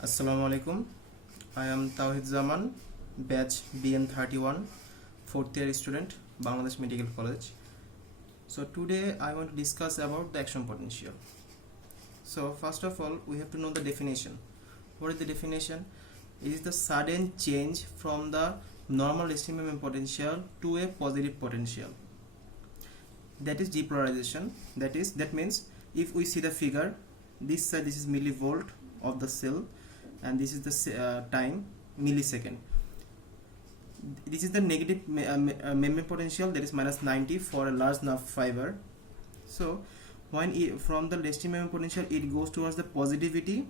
Assalamu alaikum. I am Tawhid Zaman, batch BN31, fourth year student, Bangladesh Medical College. So today I want to discuss about the action potential. So first of all, we have to know the definition. What is the definition? It is the sudden change from the normal resting moment potential to a positive potential. That is depolarization. That means if we see the figure, this side this is millivolt of the cell, and this is the time millisecond. This is the negative membrane potential, that is minus 90 for a large nerve fiber. So when from the resting membrane potential it goes towards the positivity,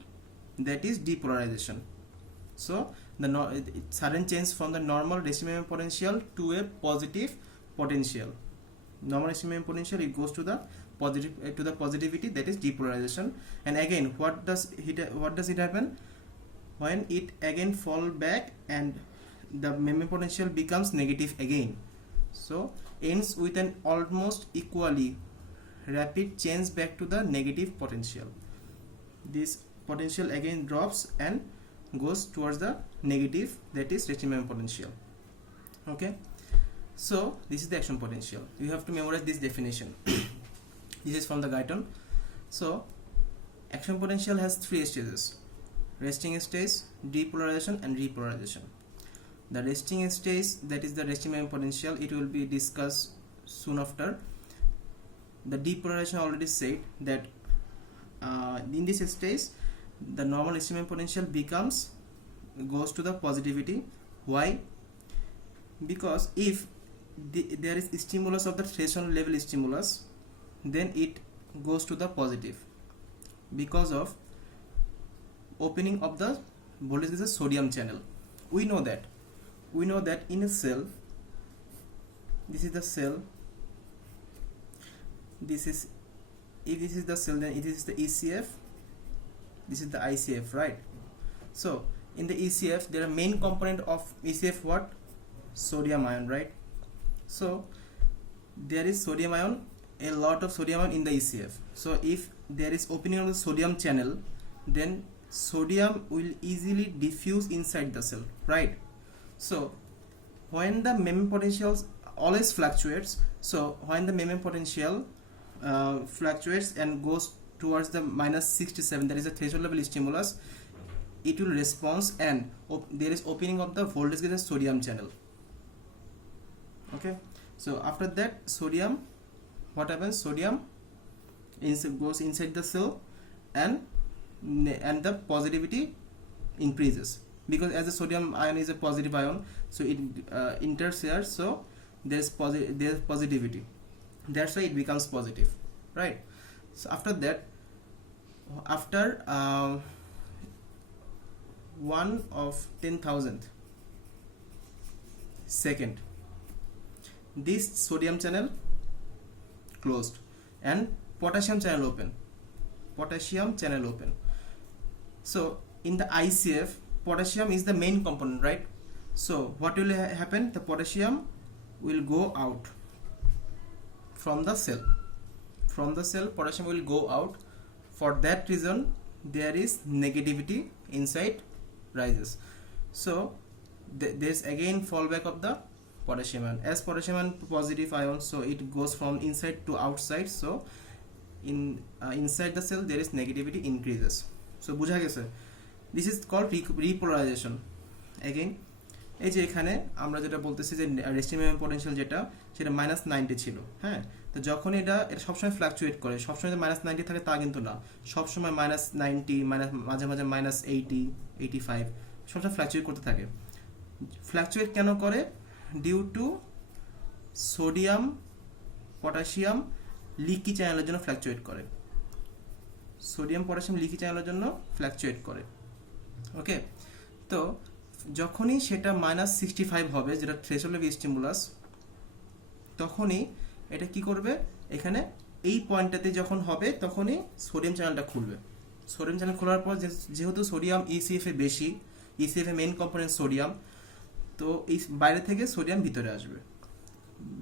that is depolarization. So the sudden change from the normal resting membrane potential to a positive potential. Normal resting membrane potential, it goes to the positive to the positivity, that is depolarization. And again, what does it happen? When it again fall back and the membrane potential becomes negative again, so ends with an almost equally rapid change back to the negative potential. This potential again drops and goes towards the negative, that is resting membrane potential. Okay, so this is the action potential. You have to memorize this definition. This is from the Guyton. So action potential has three stages: resting stage, depolarization, and repolarization. The resting stage, that is the resting membrane potential, it will be discussed soon after. The depolarization already said that in this stage the normal resting membrane potential goes to the positivity. Why? Because if there is stimulus of the threshold level stimulus, then it goes to the positive because of opening of the voltage is a sodium channel. We know that in a cell, this is the cell, if this is the cell, then it is the ECF, this is the ICF, right? So in the ECF there are main component of ECF, what? Sodium ion, right? So there is sodium ion, a lot of sodium ion in the ECF. So if there is opening of the sodium channel, then sodium will easily diffuse inside the cell, right? So when the membrane potential always fluctuates, so when the membrane potential fluctuates and goes towards the minus 67, that is the threshold level stimulus, it will respond and there is opening of the voltage gauge sodium channel. Okay, so after that sodium, what happens? Sodium goes inside the cell and the positivity increases, because as the sodium ion is a positive ion, so it enters here, so there's positivity, that's why it becomes positive, right? So after that, after 1/10,000 second, this sodium channel closed and potassium channel open. So in the ICF, potassium is the main component, right? So what will happen? The potassium will go out from the cell. Potassium will go out. For that reason, there is negativity inside rises. So there's again fallback of the potassium ion. As potassium ion positive ion, so it goes from inside to outside. So inside the cell there is negativity increases. So বুঝা গেছে? This is called repolarization. Again, এই যে এখানে আমরা যেটা বলতেছি যে resting membrane potential যেটা, সেটা -90 ছিল, হ্যাঁ? তো যখন এটা সবসময় ফ্লাকচুয়েট করে, সবসময় যে -90 থাকে তা কিন্তু না, সবসময় -90, মাঝে মাঝে -80, 85, সবসময় ফ্লাকচুয়েট করতে থাকে। ফ্লাকচুয়েট কেন করে? Due to sodium potassium leaky চ্যানেলের জন্য ফ্লাকচুয়েট করে। সোডিয়াম পটাশিয়াম লিকি চ্যানেলের জন্য ফ্লাকচুয়েট করে। ওকে, তো যখনই সেটা -65 হবে, যেটা থ্রেশহোল্ড লেভেল স্টিমুলাস, তখনই এটা কি করবে? এখানে এই পয়েন্টটাতে যখন হবে তখনই সোডিয়াম চ্যানেলটা খুলবে। সোডিয়াম চ্যানেল খোলার পর যেহেতু সোডিয়াম ECF এ বেশি, ECF এর মেইন কম্পোনেন্ট সোডিয়াম, তো এই বাইরে থেকে সোডিয়াম ভিতরে আসবে।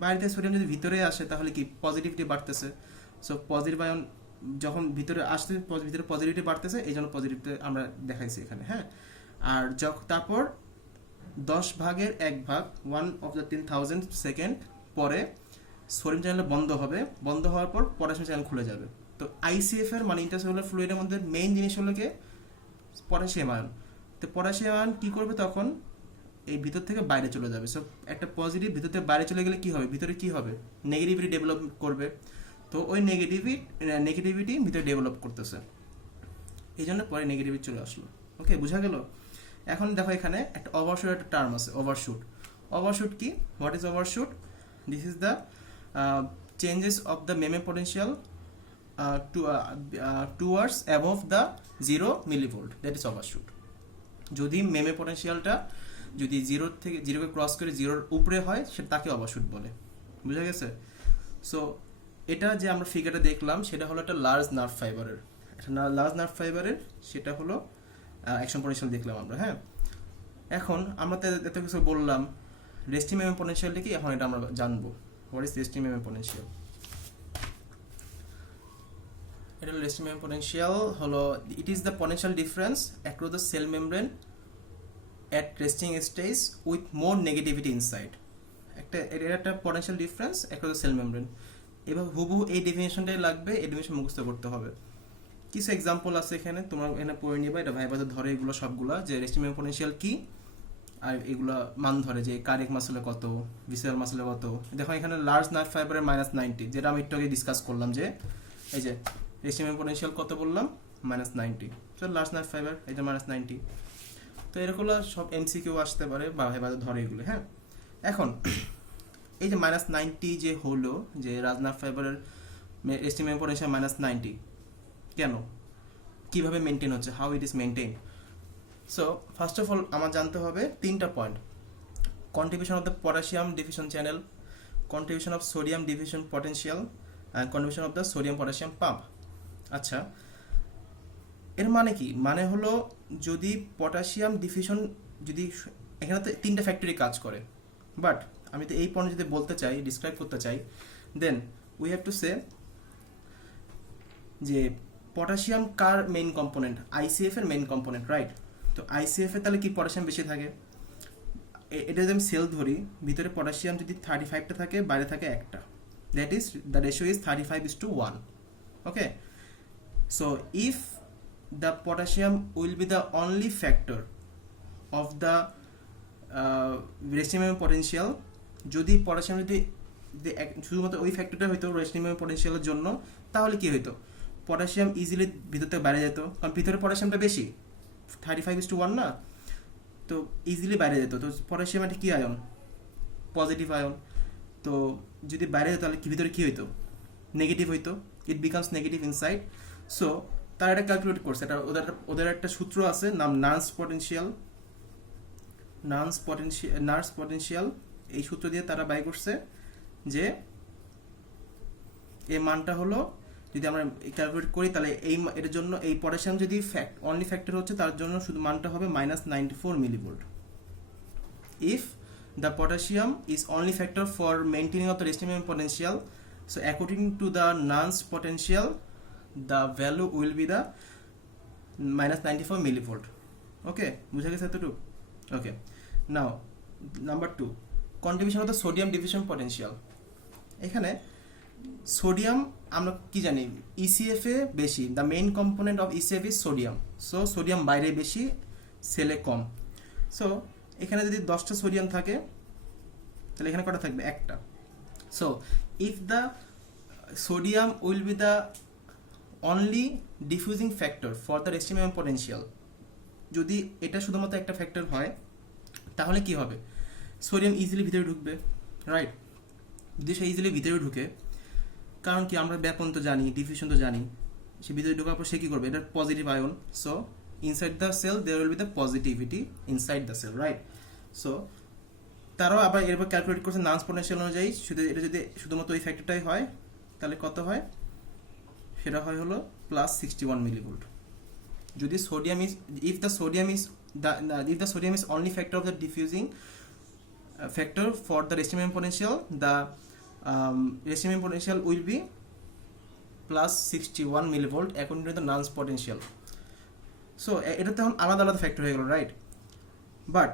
বাইরে থেকে সোডিয়াম যদি ভিতরে আসে তাহলে কি পজিটিভিটি বাড়তেছে, সো পজিটিভ আয়ন যখন ভিতরে আসতে ভিতরে পজিটিভিটি বাড়তেছে, এই জন্য পজিটিভিটি আমরা দেখাইছি এখানে, হ্যাঁ। আর তারপর 10/1 1 of the 10,000 সেকেন্ড পরে সোডিয়াম চ্যানেল বন্ধ হবে, বন্ধ হওয়ার পর পটাশিয়াম চ্যানেল খুলে যাবে। তো আইসিএফ এর মানে ইন্টারসেলুলার ফ্লুইডের মধ্যে মেইন জিনিস হলো কি পটাশিয়াম আয়ন। তো পটাশিয়াম আয়ন কি করবে তখন, এই ভিতর থেকে বাইরে চলে যাবে। সো একটা পজিটিভ ভিতর থেকে বাইরে চলে গেলে কি হবে, ভিতরে কি হবে, নেগেটিভিটি ডেভেলপ করবে। তো ওই নেগেটিভিটি ভিতরে ডেভেলপ করতেছে, এই জন্য পরে নেগেটিভিটি চলে আসলো। ওকে, বোঝা গেল? এখন দেখো এখানে একটা ওভারশুট একটা টার্ম আছে, ওভারশুট। ওভারশুট কি, what is overshoot? This is the changes of the মেমে potential towards above the 0 millivolt, that is overshoot. যদি মেমে পোটেনশিয়ালটা যদি 0কে ক্রস করে 0-র উপরে হয়, সেটা তাকে ওভারশুট বলে। বুঝা গেছে? সো এটা যে আমরা ফিগারটা দেখলাম, সেটা হলো একটা লার্জ নার্ভ ফাইবারের, সেটা হলো অ্যাকশন পোটেনশিয়াল দেখলাম আমরা, হ্যাঁ। এখন আমরা তো এত কিছু বললাম, রেস্টিং মেমে পোটেনশিয়ালটা কি, এখন এটা আমরা জানবো। হোয়াট ইজ রেস্টিং মেমে পোটেনশিয়াল? এটা হলো রেস্টিং মেমে পোটেনশিয়াল হলো, it is the potential difference across the cell membrane at resting stage with more negativity inside। একটা potential difference across the cell membrane। এবার হুবহু এই ডেফিনেশনটাই লাগবে, এই ডেফিনেশন মুখস্থ করতে হবে। কিছু এক্সাম্পল আছে এখানে, তোমরা এখানে পড়ে নিবা, এটা ভাইবাতে ধরে এগুলো সবগুলা, যে রেস্টিং মেমব্রেন পোটেনশিয়াল কি, আর এগুলা মান ধরে যে কার্ডিয়াক মাসলে কত, ভিসেরাল মাসলে কত। দেখো এখানে লার্জ নার্ভ ফাইবারের -90, যেটা আমি একটু আগে ডিসকাস করলাম, যে এই যে রেস্টিং মেমব্রেন পোটেনশিয়াল কত বললাম, -90। তো লার্জ নার্ভ ফাইবার এটা -90। তো এরকম সব এমসিকিউ আসতে পারে বা ভাইবাতে ধরে এগুলো, হ্যাঁ। এখন এই যে -90 যে হলো, যে রাজনাভ ফাইবারের রেস্টিং মেমব্রেন পোটেনশিয়াল -90 কেন, কিভাবে মেনটেন হচ্ছে, how it is maintain. So first of all আমার জানতে হবে 3টা point: contribution of the potassium diffusion channel, contribution of sodium diffusion potential, and contribution of the sodium potassium pump. আচ্ছা, এর মানে কি, মানে হলো যদি পটাশিয়াম ডিফিউশন, যদি এখানে তো 3টা ফ্যাক্টরি কাজ করে, বাট আমি তো এই পয়েন্ট যদি বলতে চাই, ডিসক্রাইব করতে চাই, then we have to say যে পটাশিয়াম কার মেইন কম্পোনেন্ট, আইসিএফ এর মেইন কম্পোনেন্ট, রাইট। তো আইসিএফ এ তাহলে কি পটাশিয়াম বেশি থাকে, এটা যদি আমি সেল ধরি, ভিতরে পটাশিয়াম যদি 35টা থাকে, বাইরে থাকে একটা, that is the ratio is 35:1। Okay, so if the potassium will be the only factor of the resting membrane potential, যদি পটাশিয়াম যদি শুধুমাত্র ওই ফ্যাক্টরটা হইতো রেস্টিং মেমব্রেন পোটেনশিয়ালের জন্য, তাহলে কি হইতো, পটাশিয়াম ইজিলি ভিতর থেকে বাইরে যেত, কারণ ভিতরে পটাশিয়ামটা বেশি, 35:1 না, তো ইজিলি বাইরে যেত। তো পটাশিয়াম একটা কি আয়ন, পজিটিভ আয়ন। তো যদি বাইরে যেত তাহলে কি ভিতরে কি হইতো, নেগেটিভ হইতো, it becomes negative inside. So তারা এটা ক্যালকুলেট করছে, এটা ওদের একটা সূত্র আছে, নাম নার্স পটেনশিয়াল। এই সূত্র দিয়ে তারা বাই করছে যে এই মানটা হলো, যদি আমরা ক্যালকুলেট করি তাহলে এটার জন্য এই পটাশিয়াম যদি অনলি ফ্যাক্টর হচ্ছে, তার জন্য শুধু মানটা হবে -94 millivolt. If the potassium is only factor for maintaining of the resting membrane potential, so according to the nurse potential the value will be the -94 millivolt. Okay, বুঝা গেছে এতটুকু? Okay, now number 2, contribution of the sodium diffusion potential। এখানে sodium আমরা কি জানি, ECF এ বেশি, the main component of ECF is sodium. So sodium বাইরে বেশি, সেলে কম। সো এখানে যদি 10টা সোডিয়াম থাকে, তাহলে এখানে কটা থাকবে, একটা। So if the sodium will be the only diffusing factor for the resting membrane potential, যদি এটা শুধুমাত্র একটা ফ্যাক্টর হয়, তাহলে কি হবে, সোডিয়াম ইজিলি ভিতরে ঢুকবে, রাইট। যদি সে ইজিলি ভিতরে ঢুকে, কারণ কি আমরা ব্যাপন তো জানি, ডিফিউশন তো জানি, সে ভিতরে ঢোকার পর সে কি করবে, এটা positive ion. So inside the cell there will be the positivity inside the cell, right. So তারাও আবার এরপর ক্যালকুলেট করছে নার্স পোটেনশিয়াল অনুযায়ী, এটা যদি শুধুমাত্র ওই ফ্যাক্টরটাই হয়, তাহলে কত হয়, সেটা হয় হলো +61 মিলিভোল্ট। যদি sodium is, if the sodium is only factor of the diffusing factor for the resting membrane potential, the resting membrane potential will be plus 61 millivolt according to the নান্স পটেনশিয়াল। সো এটা তখন আলাদা আলাদা factor হয়ে গেল, right? But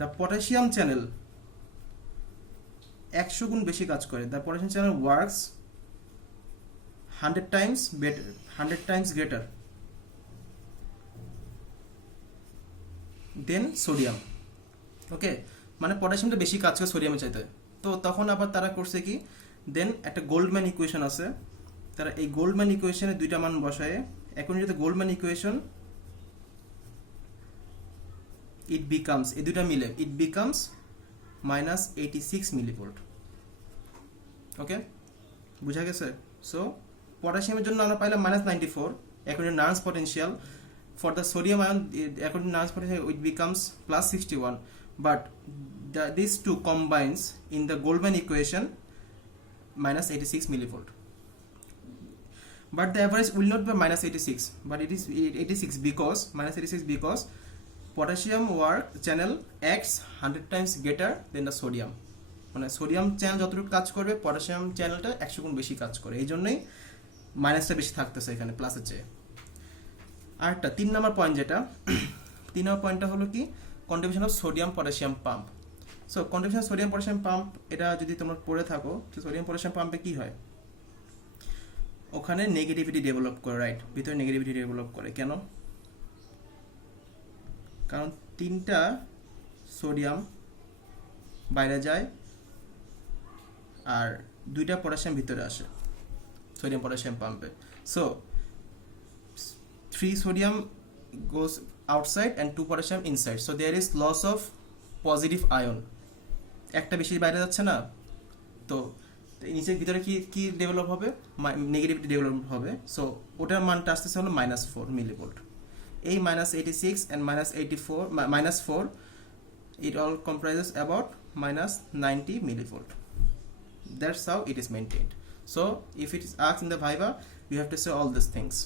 the potassium channel 100 গুণ বেশি কাজ করে। The potassium channel works 100 times better, 100 times greater than sodium. Okay, মানে পটাশিয়ামটা বেশি কাজ করে সোডিয়ামের চাইতে। তো তখন আবার তারা করছে কি, দেন একটা গোল্ডম্যান ইকুয়েশন আছে, তারা এই গোল্ডম্যান ইকুয়েশনে দুইটা মান বসায়। এখন যদি গোল্ডম্যান ইকুয়েশন ইট বিকামস, এই দুইটা মিলে ইট বিকামস -86 মিলিভোল্ট। ওকে, বুঝা গেছে? সো পটাশিয়ামের জন্য আমরা পাইলাম -94 according to nuns potential. For the sodium ion, according to Nernst potential, it becomes +61. But these two combines in the Goldman equation -86 millivolt. But the average will not be -86, but it is 86 because -86 because potassium work channel acts 100 times greater than the sodium. মানে sodium channel যতটুকু কাজ করবে potassium চ্যানেলটা 100 গুণ বেশি কাজ করে, এই জন্যই মাইনাসটা বেশি থাকতেছে এখানে প্লাসের চেয়ে। আরেকটা 3 নম্বর পয়েন্ট, যেটা 3 নম্বর পয়েন্টটা হলো কি, contribution of sodium potassium pump. So contribution sodium potassium pump, এটা যদি তোমরা পড়ে থাকো, সোডিয়াম পটাশিয়াম পাম্পে কি হয়, ওখানে নেগেটিভিটি ডেভেলপ করে, রাইট? ভিতরে নেগেটিভিটি ডেভেলপ করে। কেন? কারণ 3টা সোডিয়াম বাইরে যায় আর 2টা পটাশিয়াম ভিতরে আসে সোডিয়াম পটাশিয়াম পাম্পে। So 3 sodium goes outside and 2 potassium inside, so there is loss of positive ion. একটা বেশি বাইরে যাচ্ছে না, তো নিচের ভিতরে কি কি ডেভেলপ হবে, নেগেটিভিটি ডেভেলপ হবে। সো ওটার মানটা আসতেছে হলো -4 মিলিভোল্ট। এই -86 and -84 -4 it all comprises about -90 millivolt. That's how it is maintained. So if it is asked in the viva, you have to say all these things.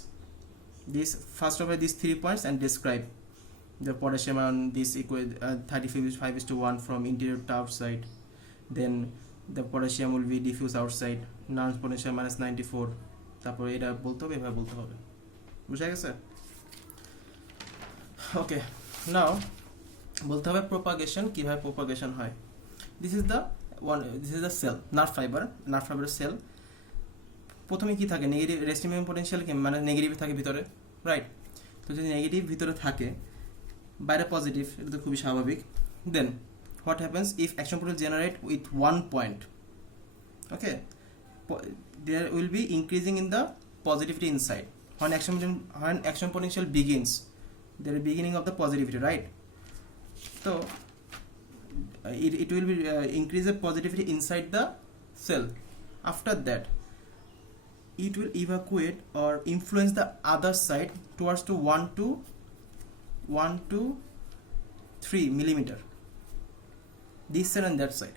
This first of all, these 3 points, and describe the potassium on this equal 35:1 from interior to outside. Then the potassium will be diffused outside, non potential -94. তারপর এটা বলতে হবে, এভাবে বলতে হবে। বুঝা গেছে? ওকে, নাও বলতে হবে প্রোপাগেশন, কিভাবে প্রোপাগেশন হয়। This is the cell, nerve fibre cell. প্রথমে কি থাকে, নেগেটিভ রেস্টিমিয়াম পটেনশিয়াল, মানে নেগেটিভ থাকে ভিতরে, রাইট? তো যদি নেগেটিভ ভিতরে থাকে, বাইরে পজিটিভ, এটা তো খুবই স্বাভাবিক। Then what happens if action potential generate with 1 point, okay, there will be increasing in the positivity inside. When action potential begins, there is beginning of the positivity, right? So it will be increase the positivity inside the cell. After that, it will evacuate or influence the other side towards to 1 to 3 millimeter, this side and that side,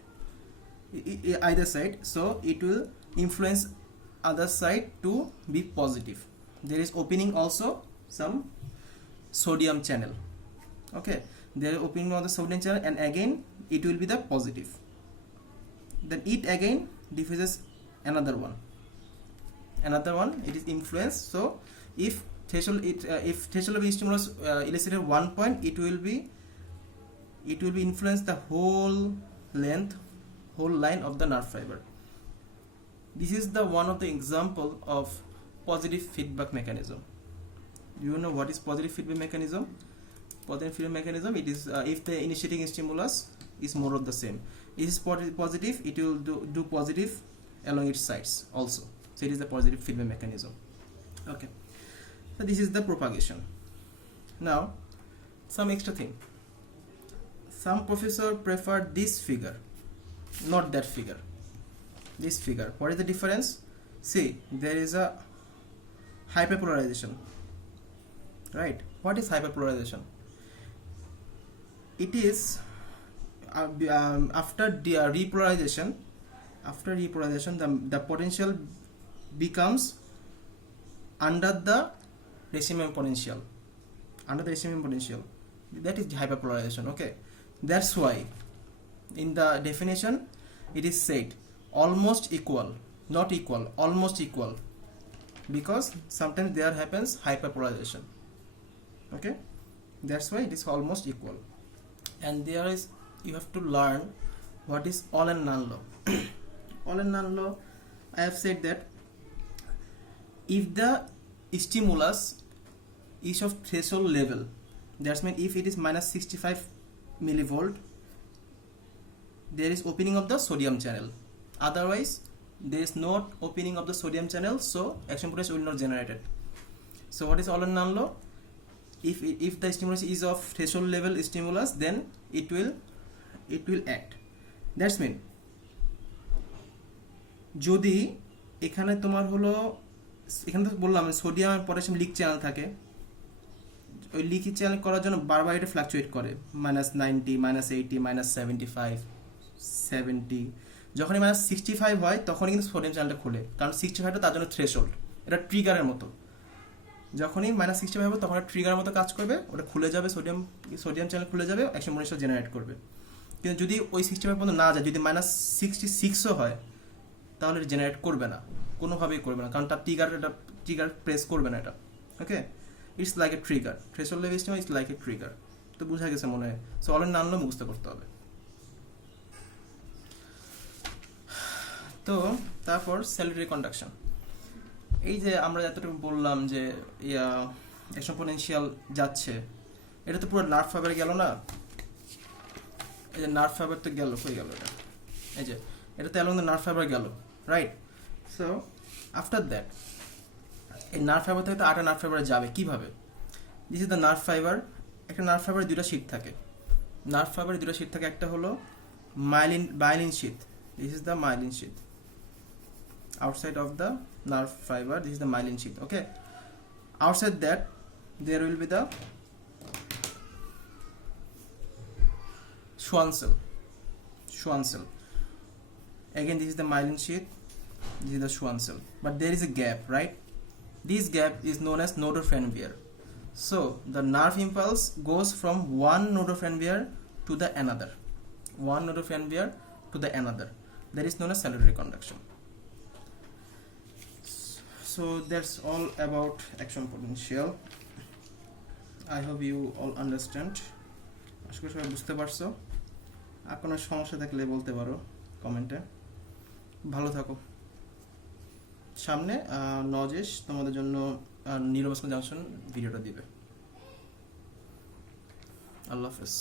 either side. So it will influence other side to be positive. There is opening also some sodium channel, okay, there is opening of the sodium channel, and again it will be the positive. Then it again diffuses another one, it is influenced. So if threshold of stimulus elicited 1 point, it will be influence the whole line of the nerve fiber. This is the one of the example of positive feedback mechanism. Do you know what is positive feedback mechanism? Positive feedback mechanism, it is if the initiating stimulus is more of the same, it is positive, it will do positive along its sides also. So it is the positive feedback mechanism. Okay, so this is the propagation. Now some extra thing, some professor prefer this figure, not that figure, this figure. What is the difference? See, there is a hyperpolarization, right? What is hyperpolarization? It is after the repolarization, the potential becomes under the racemium potential, that is hyperpolarization. Okay, that's why in the definition it is said almost equal, not equal, almost equal. because sometimes there happens hyperpolarization. Okay, that's why it is almost equal. And there is, you have to learn what is all and none law. All and none law, I have said that if the stimulus is of threshold level, that means if it is minus 65 millivolt, there is opening of the sodium channel. Otherwise there is not opening of the sodium channel, so action potential will not generated. So what is all and none law? If the stimulus is of threshold level stimulus, then it will act. That's mean যদি এখানে তোমার হলো, এখানে তো বললাম sodium আর potassium leak channel থাকে, ওই leaky channel করার জন্য বারবার এটা ফ্লাকচুয়েট করে, -90, -80, -75, 70। যখনই -65 হয় তখনই কিন্তু সোডিয়াম চ্যানেলটা খুলে, কারণ 65টা তার জন্য থ্রেশহোল্ড, এটা ট্রিগারের মতো। যখনই -65 হবে তখন ট্রিগারের মতো কাজ করবে, ওটা খুলে যাবে, সোডিয়াম চ্যানেল খুলে যাবে, অ্যাকশন পোটেনশিয়াল জেনারেট করবে। কিন্তু যদি ওই 65 পর্যন্ত না যায়, যদি -66ও হয়, তাহলে এটা জেনারেট করবে না, কোনোভাবেই করবে না, কারণ তার ট্রিগার প্রেস করবে না এটা। Okay, it's like a trigger, threshold level stimulus it's like a trigger. তো বুঝা গেছে মনে হয়। So all and none law মুখস্থ করতে হবে। তো তারপর স্যালুটারি কন্ডাকশন, এই যে আমরা যতটুকু বললাম যে অ্যাকশন পোটেনশিয়াল যাচ্ছে, এটা তো পুরো নার্ভ ফাইবারে গেল না, এই যে নার্ভ ফাইবার তো গেল, কই গেল এটা, এই যে এটা তো অ্যালং দ্য নার্ভ ফাইবার গেল, রাইট? সো আফটার দ্যাট এই নার্ভ ফাইবার থেকে তো আটা নার্ভ ফাইবারে যাবে কিভাবে? This is the nerve fibre. একটা নার্ভ ফাইবারে দুটো শীট থাকে, নার্ভ ফাইবারে দুটো শীট থাকে, একটা হলো myelin sheath, this is the myelin sheath. Outside of the nerve fiber, this is the myelin sheath. Okay, outside that there will be the Schwann cell. Again, this is the myelin sheath, this is the Schwann cell, but there is a gap, right? This gap is known as node of Ranvier. So the nerve impulse goes from one node of Ranvier to the another, one node of Ranvier to the another. That is known as salutary conduction. So that's all about action potential. I hope you all understand. আশা করি সবাই বুঝতে পারছো। আর কোনো সমস্যা থাকলে বলতে পারো কমেন্টে। ভালো থাকো। সামনে নজেশ তোমাদের জন্য নিউরোভাস্কুলার জাংশন ভিডিওটা দিবে। আল্লাহ হাফেজ।